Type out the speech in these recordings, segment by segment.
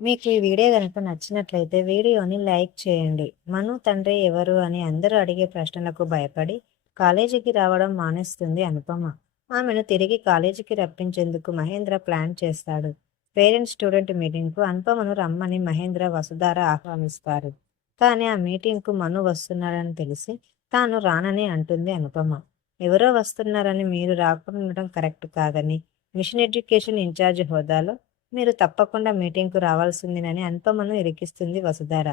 మీకు ఈ వీడియో గనుక నచ్చినట్లయితే వీడియోని లైక్ చేయండి. మను తండ్రి ఎవరు అని అందరూ అడిగే ప్రశ్నలకు భయపడి కాలేజీకి రావడం మానేస్తుంది అనుపమ. ఆమెను తిరిగి కాలేజీకి రప్పించేందుకు మహేంద్ర ప్లాన్ చేస్తాడు. పేరెంట్స్ స్టూడెంట్ మీటింగ్కు అనుపమను రమ్మని మహేంద్ర వసుధార ఆహ్వానిస్తారు. కానీ ఆ మీటింగ్కు మను వస్తున్నాడని తెలిసి తాను రానని అంటుంది అనుపమ. ఎవరో వస్తున్నారని మీరు రాకుండా ఉండడం కరెక్ట్ కాదని, మిషన్ ఎడ్యుకేషన్ ఇన్ఛార్జ్ హోదాలో మీరు తప్పకుండా మీటింగ్‌కు రావాల్సిందేనని అనుపమను ఇరికిస్తుంది వసుధార.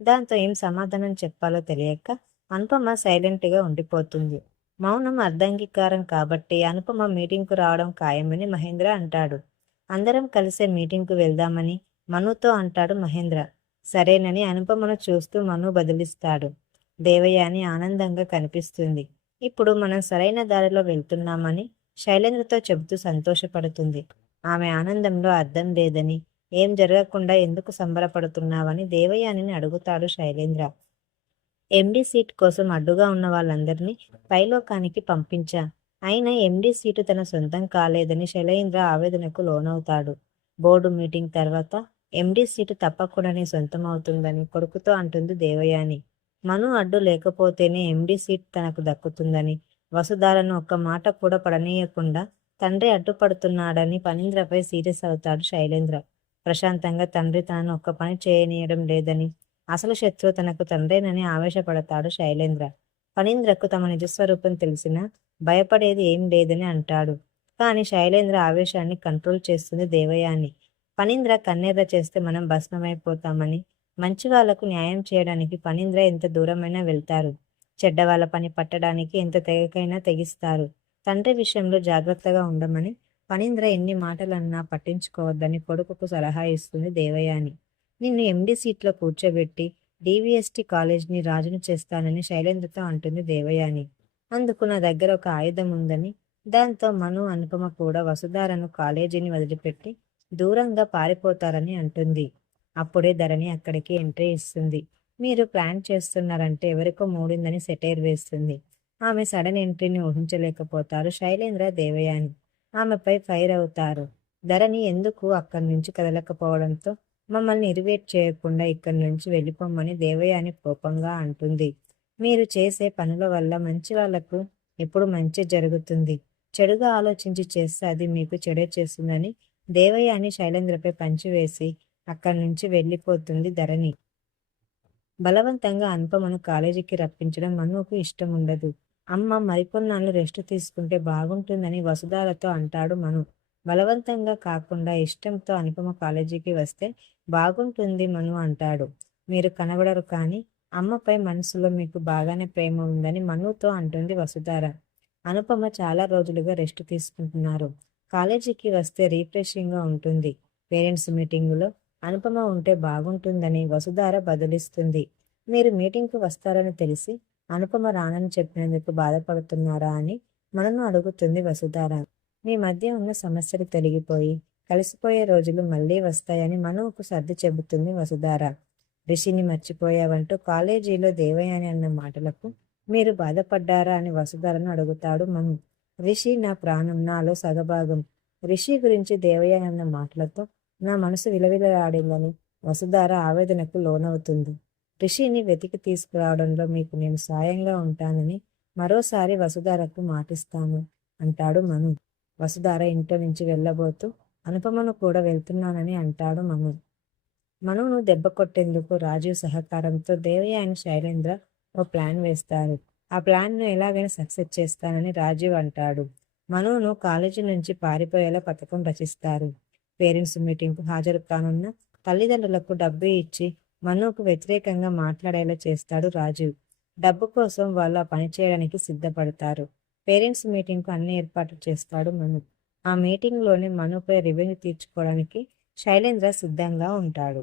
దాంతో ఏం సమాధానం చెప్పాలో తెలియక అనుపమ సైలెంట్‌గా ఉండిపోతుంది. మౌనం అర్ధాంగీకారం కాబట్టి అనుపమ మీటింగ్‌కు రావడం ఖాయమని మహేంద్ర అంటాడు. అందరం కలిసే మీటింగ్‌కు వెళ్దామని మనుతో అంటాడు మహేంద్ర. సరేనని అనుపమను చూస్తూ మను బదులిస్తాడు. దేవయాని ఆనందంగా కనిపిస్తుంది. ఇప్పుడు మనం సరైన దారిలో వెళ్తున్నామని శైలేంద్రతో చెబుతూ సంతోషపడుతుంది. ఆమె ఆనందంలో అర్థం లేదని, ఏం జరగకుండా ఎందుకు సంబరపడుతున్నావని దేవయానిని అడుగుతాడు శైలేంద్ర. ఎండీ సీట్ కోసం అడ్డుగా ఉన్న వాళ్ళందరినీ పైలోకానికి పంపించా. అయినా ఎండీ సీటు తన సొంతం కాలేదని శైలేంద్ర ఆవేదనకు లోనవుతాడు. బోర్డు మీటింగ్ తర్వాత ఎండీ సీటు తప్పకుండా నీ సొంతమవుతుందని కొడుకుతో అంటుంది దేవయాని. మను అడ్డు లేకపోతేనే ఎండీ సీట్ తనకు దక్కుతుందని, వసుధారను ఒక్క మాట కూడా పడనీయకుండా తండ్రి అడ్డుపడుతున్నాడని ఫణీంద్రపై సీరియస్ అవుతాడు శైలేంద్ర. ప్రశాంతంగా తండ్రి తనను ఒక్క పని చేయనీయడం లేదని, అసలు శత్రువు తనకు తండ్రేనని ఆవేశపడతాడు శైలేంద్ర. ఫణీంద్రకు తమ నిజస్వరూపం తెలిసినా భయపడేది ఏం లేదని అంటాడు. కానీ శైలేంద్ర ఆవేశాన్ని కంట్రోల్ చేస్తుంది దేవయాని. ఫణీంద్ర కన్నెర్ర చేస్తే మనం భస్మమైపోతామని, మంచి వాళ్లకు న్యాయం చేయడానికి ఫణీంద్ర ఎంత దూరమైనా వెళ్తారు. చెడ్డవాళ్ల పని పట్టడానికి ఎంత తెగకైనా తెగిస్తారు. తండ్రి విషయంలో జాగ్రత్తగా ఉండమని ఫణీంద్ర ఎన్ని మాటలన్నా పట్టించుకోవద్దని కొడుకుకు సలహా ఇస్తుంది దేవయాని. నిన్ను ఎండీ సీట్లో కూర్చోబెట్టి డీవీఎస్టీ కాలేజ్ని రాజును చేస్తానని శైలేంద్రతో అంటుంది దేవయాని. అందుకు నా దగ్గర ఒక ఆయుధం ఉందని, దాంతో మను అనుపమ కూడా వసుధారను కాలేజీని వదిలిపెట్టి దూరంగా పారిపోతారని అంటుంది. అప్పుడే ధరణి అక్కడికి ఎంట్రీ ఇస్తుంది. మీరు ప్లాన్ చేస్తున్నారంటే ఎవరికో మూడిందని సెటైర్ వేస్తుంది. ఆమె సడన్ ఎంట్రీని ఊహించలేకపోతారు శైలేంద్ర, దేవయాని. ఆమెపై ఫైర్ అవుతారు. ధరణి ఎందుకు అక్కడి నుంచి కదలకపోవడంతో మమ్మల్ని ఇరివేట్ చేయకుండా ఇక్కడి నుంచి వెళ్ళిపోమ్మని దేవయాని కోపంగా అంటుంది. మీరు చేసే పనుల వల్ల మంచి వాళ్లకు ఎప్పుడు మంచి జరుగుతుంది. చెడుగా ఆలోచించి చేస్తే అది మీకు చెడే చేస్తుందని దేవయాని శైలేంద్రపై పంచివేసి అక్కడి నుంచి వెళ్ళిపోతుంది ధరణి. బలవంతంగా అనుపమను కాలేజీకి రప్పించడం మనుకు ఇష్టం ఉండదు. అమ్మ మరికొన్నాళ్ళు రెస్ట్ తీసుకుంటే బాగుంటుందని వసుధారతో అంటాడు మను. బలవంతంగా కాకుండా ఇష్టంతో అనుపమ కాలేజీకి వస్తే బాగుంటుంది మను అంటాడు. మీరు కనబడరు కానీ అమ్మపై మనసులో మీకు బాగానే ప్రేమ ఉందని మనుతో అంటుంది వసుధార. అనుపమ చాలా రోజులుగా రెస్ట్ తీసుకుంటున్నారు. కాలేజీకి వస్తే రీఫ్రెషింగ్గా ఉంటుంది. పేరెంట్స్ మీటింగులో అనుపమ ఉంటే బాగుంటుందని వసుధార బదులిస్తుంది. మీరు మీటింగ్కు వస్తారని తెలిసి అనుపమ రానని చెప్పినందుకు బాధపడుతున్నారా అని మనను అడుగుతుంది వసుధార. మీ మధ్య ఉన్న సమస్యలు తొలగిపోయి కలిసిపోయే రోజులు మళ్ళీ వస్తాయని మనువుకు సర్ది చెబుతుంది వసుధార. రిషిని మర్చిపోయావంటూ కాలేజీలో దేవయాని అన్న మాటలకు మీరు బాధపడ్డారా అని వసుధారను అడుగుతాడు మను. రిషి నా ప్రాణం, నాలో సగభాగం. రిషి గురించి దేవయాని అన్న మాటలతో నా మనసు విలవిలలాడిందని వసుధార ఆవేదనకు లోనవుతుంది. రిషిని వెతికి తీసుకురావడంలో మీకు నేను సాయంగా ఉంటానని మరోసారి వసుధారకు మాటిస్తాను అంటాడు మను. వసుధార ఇంట్లో నుంచి వెళ్ళబోతూ అనుపమను కూడా వెళ్తున్నానని అంటాడు మను. మనును దెబ్బ కొట్టేందుకు రాజీవ్ సహకారంతో దేవయాని, శైలేంద్ర ఓ ప్లాన్ వేస్తారు. ఆ ప్లాన్ను ఎలాగైనా సక్సెస్ చేస్తానని రాజీవ్ అంటాడు. మనును కాలేజీ నుంచి పారిపోయేలా పథకం రచిస్తారు. పేరెంట్స్ మీటింగ్కు హాజరు కానున్న తల్లిదండ్రులకు డబ్బు ఇచ్చి మనుకు వ్యతిరేకంగా మాట్లాడేలా చేస్తాడు రాజీవ్. డబ్బు కోసం వాళ్ళు ఆ పని చేయడానికి సిద్ధపడతారు. పేరెంట్స్ మీటింగ్కు అన్ని ఏర్పాట్లు చేస్తాడు మను. ఆ మీటింగ్లోనే మనుపై రివెంజ్ తీర్చుకోవడానికి శైలేంద్ర సిద్ధంగా ఉంటాడు.